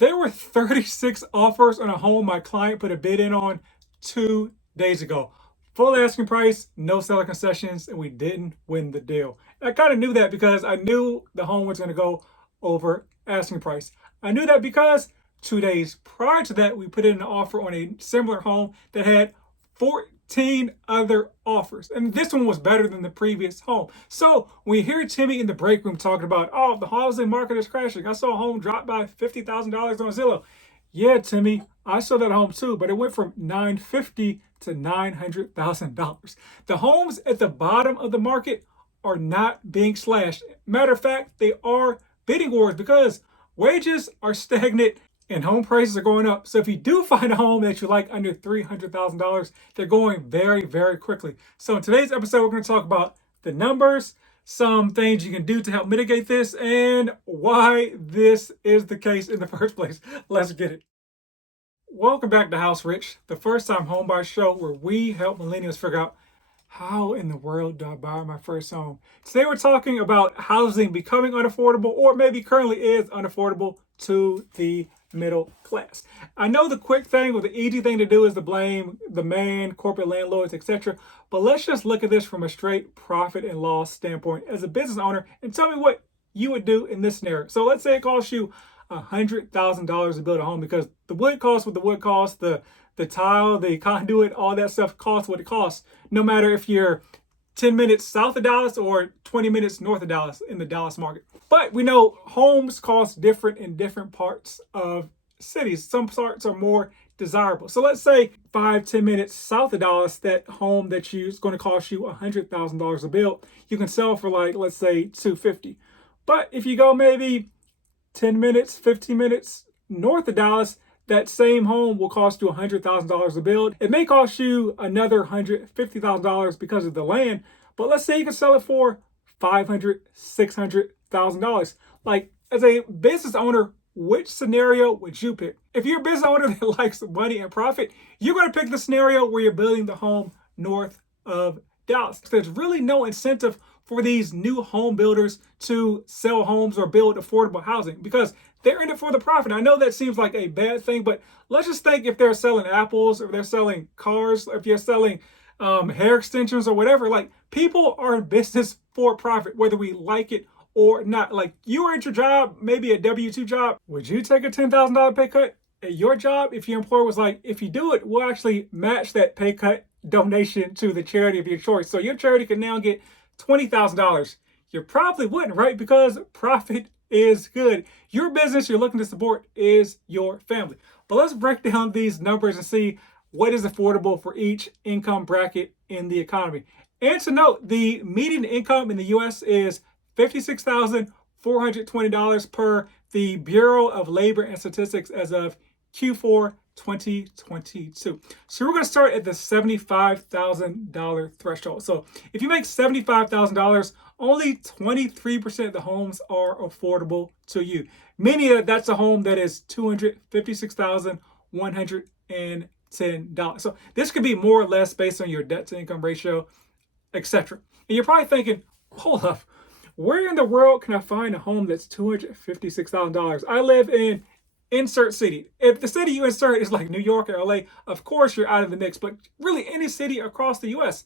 There were 36 offers on a home my client put a bid in on 2 days ago. Full asking price, no seller concessions, and we didn't win the deal. I kind of knew that because I knew the home was going to go over asking price. I knew that because 2 days prior to that, we put in an offer on a similar home that had 14 other offers. And this one was better than the previous home. So when you hear Timmy in the break room talking about, oh, the housing market is crashing. I saw a home drop by $50,000 on Zillow. Yeah, Timmy, I saw that home too, but it went from $950 to $900,000. The homes at the bottom of the market are not being slashed. Matter of fact, they are bidding wars because wages are stagnant and home prices are going up. So if you do find a home that you like under $300,000, they're going very, very quickly. So in today's episode, we're going to talk about the numbers, some things you can do to help mitigate this, and why this is the case in the first place. Let's get it. Welcome back to House Rich, the first time homebuyer show where we help millennials figure out how in the world do I buy my first home? Today we're talking about housing becoming unaffordable or maybe currently is unaffordable to the middle class. I know the quick thing or the easy thing to do is to blame the man, corporate landlords, etc. But let's just look at this from a straight profit and loss standpoint as a business owner and tell me what you would do in this scenario. So let's say it costs you $100,000 to build a home because the wood costs what the wood costs, the tile, the conduit, all that stuff costs what it costs, no matter if you're 10 minutes south of Dallas or 20 minutes north of Dallas in the Dallas market. But we know homes cost different in different parts of cities. Some parts are more desirable. So let's say 5-10 minutes south of Dallas, that home that you is going to cost you $100,000 to build, you can sell for like, let's say, $250,000. But if you go maybe 10 minutes, 15 minutes north of Dallas, that same home will cost you $100,000 to build. It may cost you another $150,000 because of the land, but let's say you can sell it for $500,000, $600,000. Like, as a business owner, which scenario would you pick? If you're a business owner that likes money and profit, you're going to pick the scenario where you're building the home north of Dallas. There's really no incentive for these new home builders to sell homes or build affordable housing because they're in it for the profit. I know that seems like a bad thing, but let's just think if they're selling apples, or they're selling cars, if you're selling hair extensions or whatever. Like, people are in business for profit, whether we like it or not. Like, you are at your job, maybe a W-2 job. Would you take a $10,000 pay cut at your job if your employer was like, if you do it, we'll actually match that pay cut donation to the charity of your choice. So your charity can now get $20,000. You probably wouldn't, right? Because profit is good. Your business you're looking to support is your family. But let's break down these numbers and see what is affordable for each income bracket in the economy. And to note, the median income in the US is $56,420 per the Bureau of Labor and Statistics as of Q4 2022. So we're going to start at the $75,000 threshold. So if you make $75,000, only 23% of the homes are affordable to you, meaning that that's a home that is $256,110. So this could be more or less based on your debt to income ratio, etc. And you're probably thinking, hold up, where in the world can I find a home that's $256,000? I live in insert city. If the city you insert is like New York or LA, of course you're out of the mix, but really any city across the US,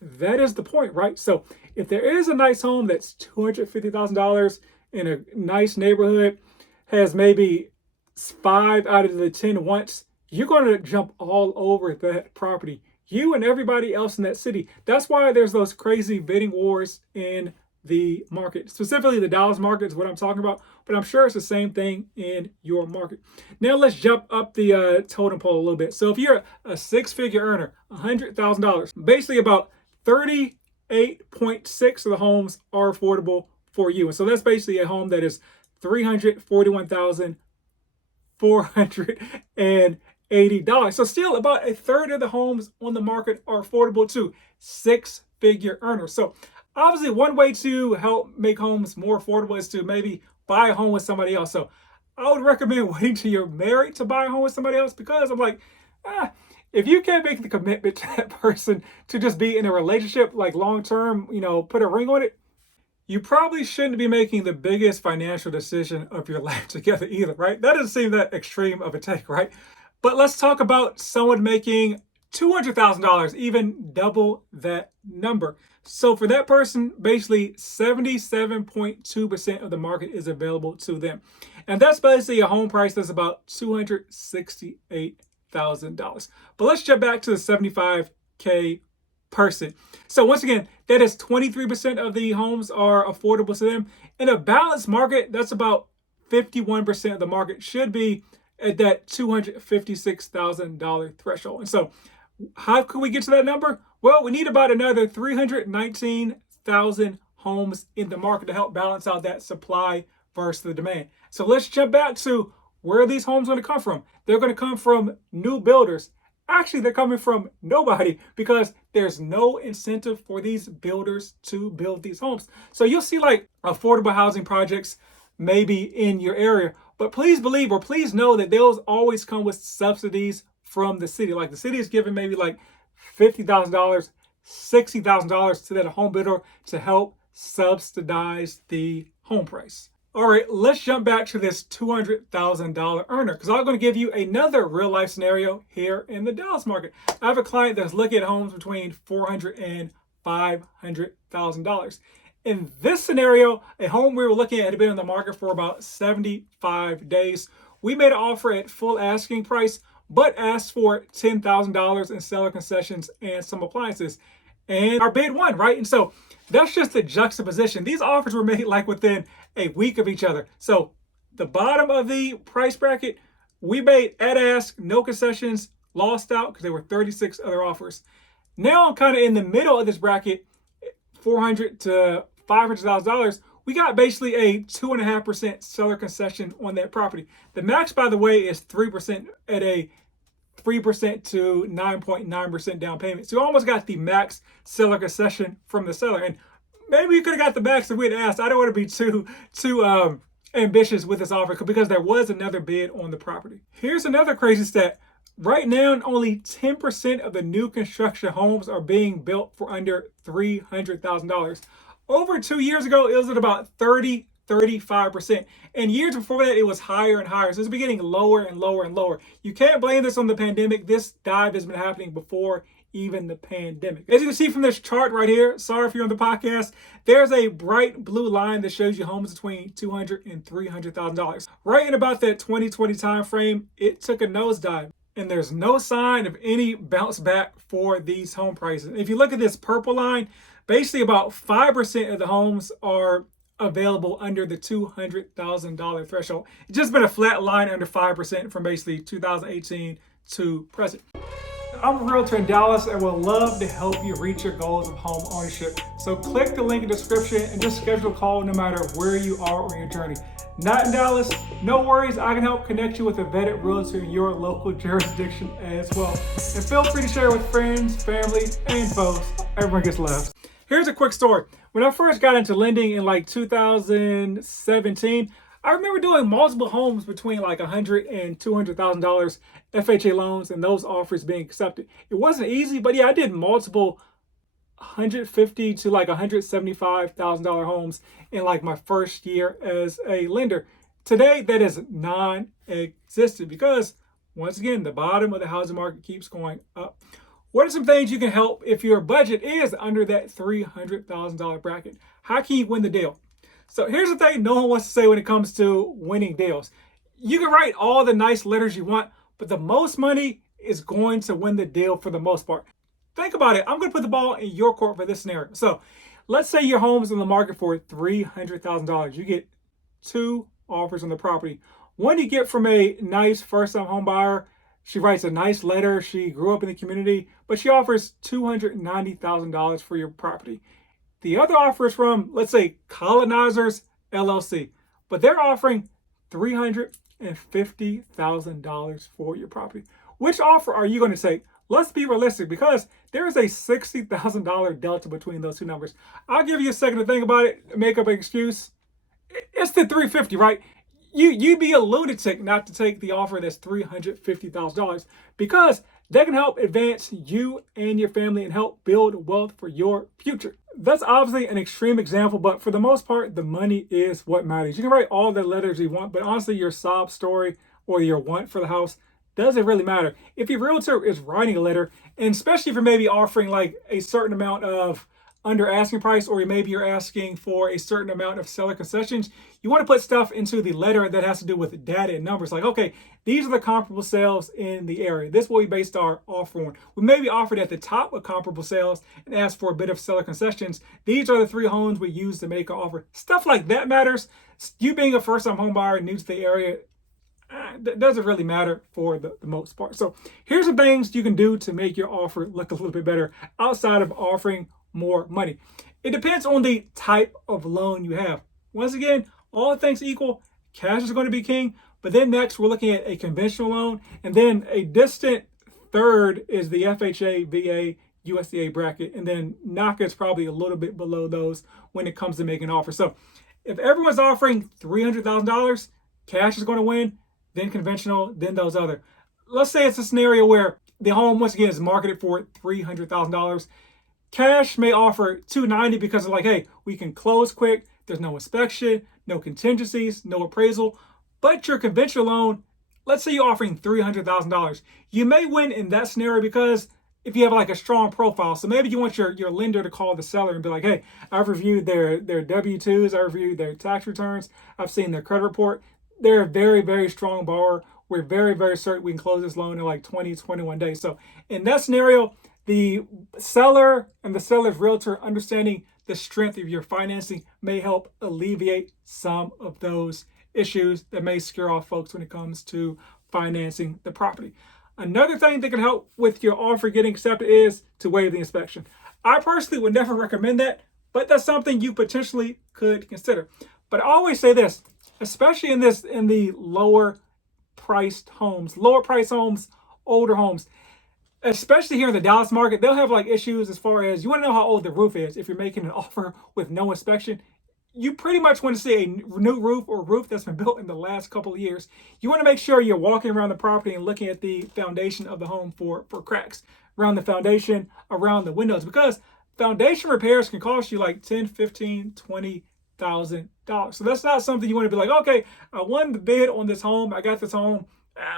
that is the point, right? So if there is a nice home that's $250,000 in a nice neighborhood, has maybe 5 out of the 10 wants, you're going to jump all over that property. You and everybody else in that city. That's why there's those crazy bidding wars in the market. Specifically, the Dallas market is what I'm talking about, but I'm sure it's the same thing in your market. Now let's jump up the totem pole a little bit. So if you're a six-figure earner, $100,000, basically about 38.6 of the homes are affordable for you. And so that's basically a home that is $341,480. So still about a third of the homes on the market are affordable to six-figure earners. So obviously, one way to help make homes more affordable is to maybe buy a home with somebody else. So I would recommend waiting till you're married to buy a home with somebody else because I'm like, if you can't make the commitment to that person to just be in a relationship like long term, put a ring on it, You probably shouldn't be making the biggest financial decision of your life together either, right? That doesn't seem that extreme of a take, right? But let's talk about someone making $200,000, even double that number. So for that person, basically 77.2% of the market is available to them. And that's basically a home price that's about $268,000. But let's jump back to the 75K person. So once again, that is 23% of the homes are affordable to them. In a balanced market, that's about 51% of the market should be at that $256,000 threshold. And so how can we get to that number? Well, we need about another 319,000 homes in the market to help balance out that supply versus the demand. So let's jump back to where are these homes going to come from? They're going to come from new builders. Actually, they're coming from nobody because there's no incentive for these builders to build these homes. So you'll see like affordable housing projects maybe in your area, but please believe or please know that those always come with subsidies from the city. Like the city is giving maybe like $50,000, $60,000 to that home builder to help subsidize the home price. All right, let's jump back to this $200,000 earner because I'm going to give you another real life scenario here in the Dallas market. I have a client that's looking at homes between $400,000 and $500,000. In this scenario, a home we were looking at had been on the market for about 75 days. We made an offer at full asking price, but asked for $10,000 in seller concessions and some appliances. And our bid won, right? And so that's just the juxtaposition. These offers were made like within a week of each other. So the bottom of the price bracket, we made at ask, no concessions, lost out because there were 36 other offers. Now I'm kind of in the middle of this bracket, $400,000 to $500,000. We got basically a 2.5% seller concession on that property. The max, by the way, is 3% at a 3% to 9.9% down payment. So you almost got the max seller concession from the seller. And maybe you could have got the max if we'd asked. I don't want to be too ambitious with this offer because there was another bid on the property. Here's another crazy stat. Right now, only 10% of the new construction homes are being built for under $300,000. Over 2 years ago, it was at about 35%. And years before that, it was higher and higher. So it's been getting lower and lower and lower. You can't blame this on the pandemic. This dive has been happening before even the pandemic. As you can see from this chart right here, sorry if you're on the podcast, there's a bright blue line that shows you homes between $200,000 and $300,000. Right in about that 2020 time frame, it took a nosedive. And there's no sign of any bounce back for these home prices. If you look at this purple line, basically about 5% of the homes are available under the $200,000 threshold. It's just been a flat line under 5% from basically 2018 to present. I'm a realtor in Dallas and would love to help you reach your goals of home ownership. So click the link in the description and just schedule a call no matter where you are on your journey. Not in Dallas? No worries, I can help connect you with a vetted realtor in your local jurisdiction as well. And feel free to share with friends, family, and foes. Everyone gets love. Here's a quick story. When I first got into lending in like 2017, I remember doing multiple homes between like $100,000 and $200,000 FHA loans and those offers being accepted. It wasn't easy, but yeah, I did multiple $150,000 to like $175,000 homes in like my first year as a lender. Today, that is non-existent because once again, the bottom of the housing market keeps going up. What are some things you can help if your budget is under that $300,000 bracket? How can you win the deal? So here's the thing no one wants to say when it comes to winning deals. You can write all the nice letters you want, but the most money is going to win the deal for the most part. Think about it. I'm going to put the ball in your court for this scenario. So let's say your home is in the market for $300,000. You get two offers on the property. One you get from a nice first-time home buyer. She writes a nice letter. She grew up in the community, but she offers $290,000 for your property. The other offer is from, let's say, Colonizers LLC, but they're offering $350,000 for your property. Which offer are you going to take? Let's be realistic because there is a $60,000 delta between those two numbers. I'll give you a second to think about it, make up an excuse. It's the $350,000, right? You'd be a lunatic not to take the offer that's $350,000 because that can help advance you and your family and help build wealth for your future. That's obviously an extreme example, but for the most part, the money is what matters. You can write all the letters you want, but honestly, your sob story or your want for the house doesn't really matter. If your realtor is writing a letter, and especially if you're maybe offering like a certain amount of under asking price, or maybe you're asking for a certain amount of seller concessions, you want to put stuff into the letter that has to do with data and numbers. Like, okay, these are the comparable sales in the area. This will be based our offer on. We may be offered at the top of comparable sales and ask for a bit of seller concessions. These are the 3 homes we use to make an offer. Stuff like that matters. You being a first-time home buyer new to the area, that doesn't really matter for the most part. So here's some things you can do to make your offer look a little bit better outside of offering more money. It depends on the type of loan you have. Once again, all things equal, cash is going to be king. But then next, we're looking at a conventional loan. And then a distant third is the FHA, VA, USDA bracket. And then NACA is probably a little bit below those when it comes to making offers. So if everyone's offering $300,000, cash is going to win, then conventional, then those other. Let's say it's a scenario where the home, once again, is marketed for $300,000. Cash may offer $290 because it's like, hey, we can close quick. There's no inspection, no contingencies, no appraisal. But your conventional loan, let's say you're offering $300,000. You may win in that scenario because if you have like a strong profile. So maybe you want your lender to call the seller and be like, hey, I've reviewed their W-2s, I've reviewed their tax returns, I've seen their credit report. They're a very, very strong borrower. We're very, very certain we can close this loan in like 20, 21 days. So in that scenario, the seller and the seller's realtor understanding the strength of your financing may help alleviate some of those issues that may scare off folks when it comes to financing the property. Another thing that can help with your offer getting accepted is to waive the inspection. I personally would never recommend that, but that's something you potentially could consider. But I always say this, especially in the lower priced homes, older homes, especially here in the Dallas market, they'll have like issues as far as you want to know how old the roof is. If you're making an offer with no inspection, you pretty much want to see a new roof or roof that's been built in the last couple of years. You want to make sure you're walking around the property and looking at the foundation of the home for cracks around the foundation, around the windows, because foundation repairs can cost you like $10, $15, $20,000. So that's not something you want to be like, okay, I won the bid on this home. I got this home.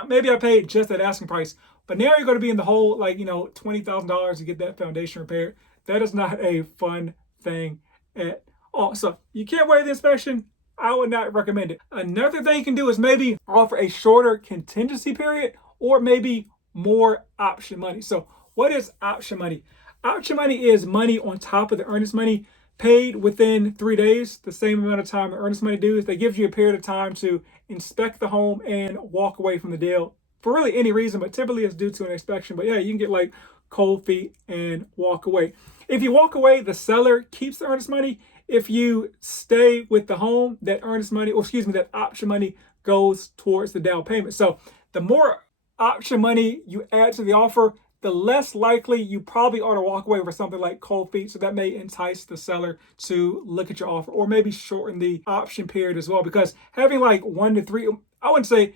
Maybe I paid just that asking price. But now you're going to be in the hole, like, $20,000 to get that foundation repaired. That is not a fun thing at all. So you can't waive the inspection. I would not recommend it. Another thing you can do is maybe offer a shorter contingency period or maybe more option money. So what is option money? Option money is money on top of the earnest money paid within 3 days, the same amount of time the earnest money due is. That gives you a period of time to inspect the home and walk away from the deal for really any reason, but typically it's due to an inspection. But yeah, you can get like cold feet and walk away. If you walk away, the seller keeps the earnest money. If you stay with the home, that that option money goes towards the down payment. So the more option money you add to the offer, the less likely you probably ought to walk away with something like cold feet. So that may entice the seller to look at your offer or maybe shorten the option period as well. Because having like 1 to 3, I'd say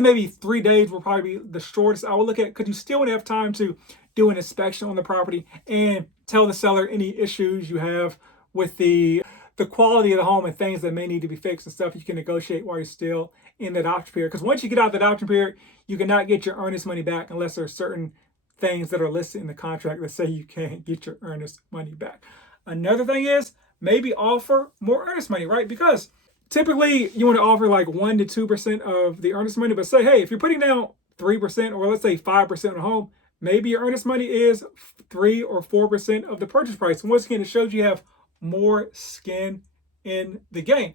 maybe 3 days will probably be the shortest I would look at, because you still want to have time to do an inspection on the property and tell the seller any issues you have with the quality of the home and things that may need to be fixed and stuff you can negotiate while you're still in that option period. Because once you get out that option period, you cannot get your earnest money back unless there are certain things that are listed in the contract that say you can't get your earnest money back. Another thing is maybe offer more earnest money, right? Because typically you want to offer like 1 to 2% of the earnest money, but say, hey, if you're putting down 3% or let's say 5% on a home, maybe your earnest money is 3 or 4% of the purchase price. And once again, it shows you have more skin in the game.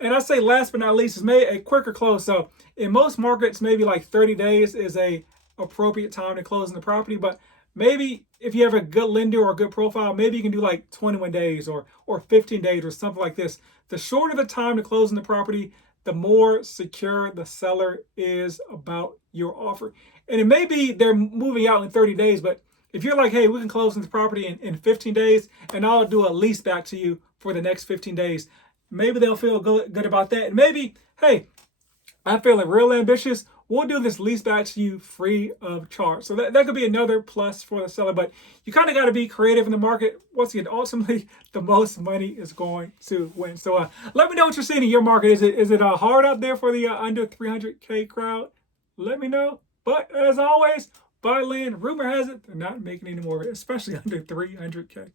And I say last but not least is maybe a quicker close. So in most markets, maybe like 30 days is a appropriate time to close in the property. But maybe if you have a good lender or a good profile, maybe you can do like 21 days or 15 days or something like this. The shorter the time to close in the property, the more secure the seller is about your offer. And it may be they're moving out in 30 days, but if you're like, hey, we can close in the property in 15 days and I'll do a lease back to you for the next 15 days, maybe they'll feel good about that. And maybe, hey, I'm feeling real ambitious. we'll do this lease back to you free of charge. So that could be another plus for the seller, but you kind of got to be creative in the market. Once again, ultimately, the most money is going to win. So let me know what you're seeing in your market. Is it hard out there for the under 300K crowd? Let me know. But as always, buy land. Rumor has it they're not making any more, especially under 300K.